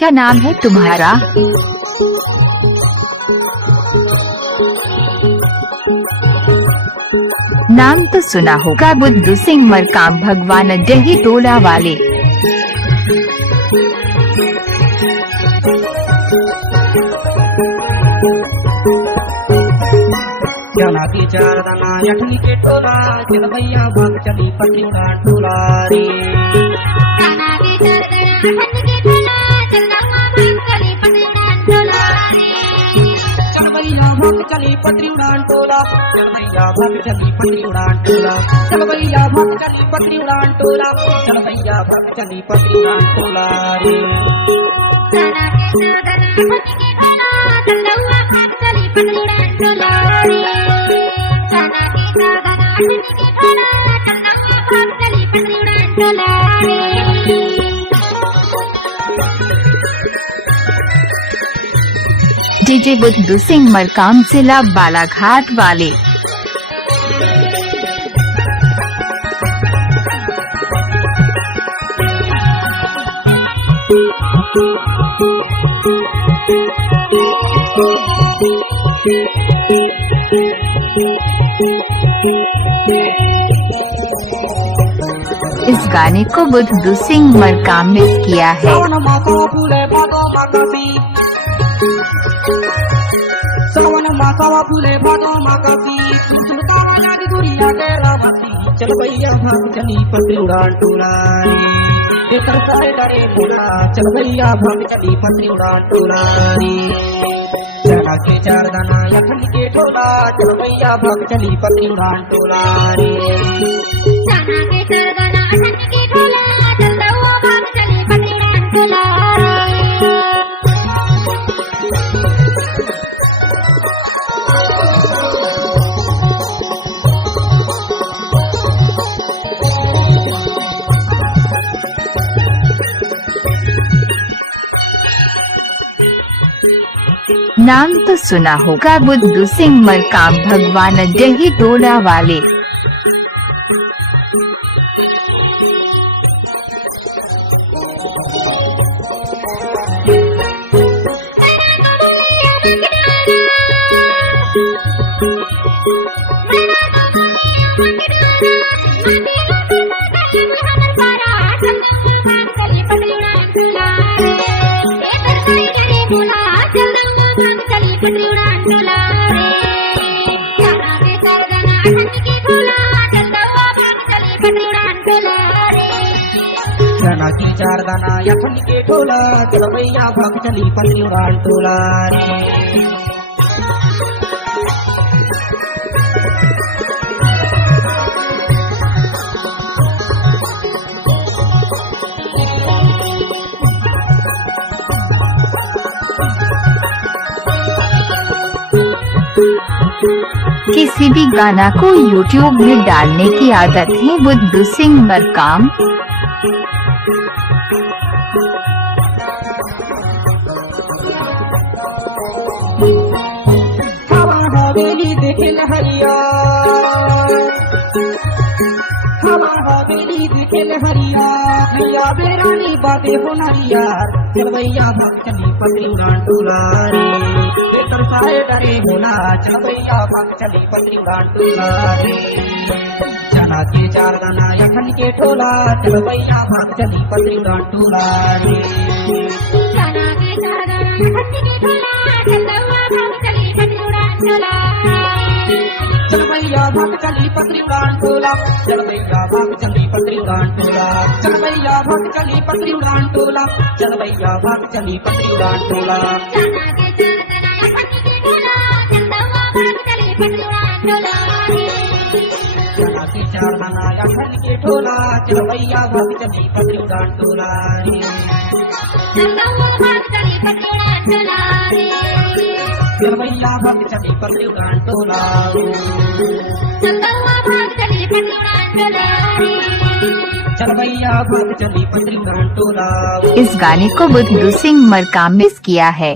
क्या नाम है तुम्हारा? नाम तो सुना होगा, बुद्धू सिंह मरकाम, भगवान डही टोला वाले। चला के चार दाना यठनी के टोला, चल भैया भाग चली पति उड़ान टोला रे। चला के चार दाना यठनी के टोला, चल भैया भाग चली पति उड़ान टोला रे। चल भैया भाग चली पति उड़ान टोला, चल भैया भाग चली पति उड़ान टोला, चल भैया भाग चली पति उड़ान टोला, चल भैया भाग चली पति उड़ान टोला रे। चला के चार दाना यठनी के टोला, चल भाग चली पति उड़ान टोला रे। चला के चार दाना यठनी के टोला, चल भाग चली पति उड़ान टोला रे। डीजे बुद्धू सिंह मरकाम, जिला बालाघाट वाले। इस गाने को बुद्धू सिंह मरकाम ने किया है। सावन मासा फूले भादो माकासी, सावन मासा फूले भादो माकासी, सुनतावा जादी दुरिया के रामती। चल भैया भाग चली पति उड़ान टोला रे। तेतर साए डरे बोला, चल भैया भाग चली पति उड़ान टोला रे। चला के चार दाना यठनी के टोला, चल भैया भाग चली पति उड़ान टोला रे। चला के चार दाना यठनी के टोला, चल भाग चली पति उड़ान टोला रे। नाम तो सुना होगा, बुद्धू सिंह मरकाम, भगवान डही टोला वाले। चला के चार दाना यठनी के टोला, चल भैया भाग चली पति उड़ान टोला रे। किसी भी गाना को YouTube में डालने की आदत है बुद्धू सिंह मरकाम। हवा हवेली देखे लहरिया, हवा हवेली देखे लहरिया, भैया बेरानी बातें हो नरिया। चल भैया भाग चली पति उड़ान टोला रे। तेतर साए डरे बोला, चल भैया भाग चली पति उड़ान टोला रे। चला के चार दाना यठनी के टोला, चल भैया भाग चली पति उड़ान टोला रे। चला के चार दाना यठनी के टोला, चल भाग चली पति उड़ान टोला रे। चल भैया भाग चली पति उड़ान टोला, चल भैया भाग चली पति उड़ान टोला, चल भैया भाग चली पति उड़ान टोला, चल भैया भाग चली पति उड़ान टोला। चला के चार दाना यठनी के टोला, चल भाग चली पति उड़ान टोला रे। चला के चार दाना यठनी के टोला, चल भैया भाग चली पति उड़ान टोला रे। चल भाग चली पति उड़ान टोला रे। चल भैया भाग चली पति उड़ान टोला रे। चल भाग चली पति उड़ान टोला रे। चल भैया भाग चली पति उड़ान टोला। इस गाने को बुद्धू सिंह मरकाम ने किया है।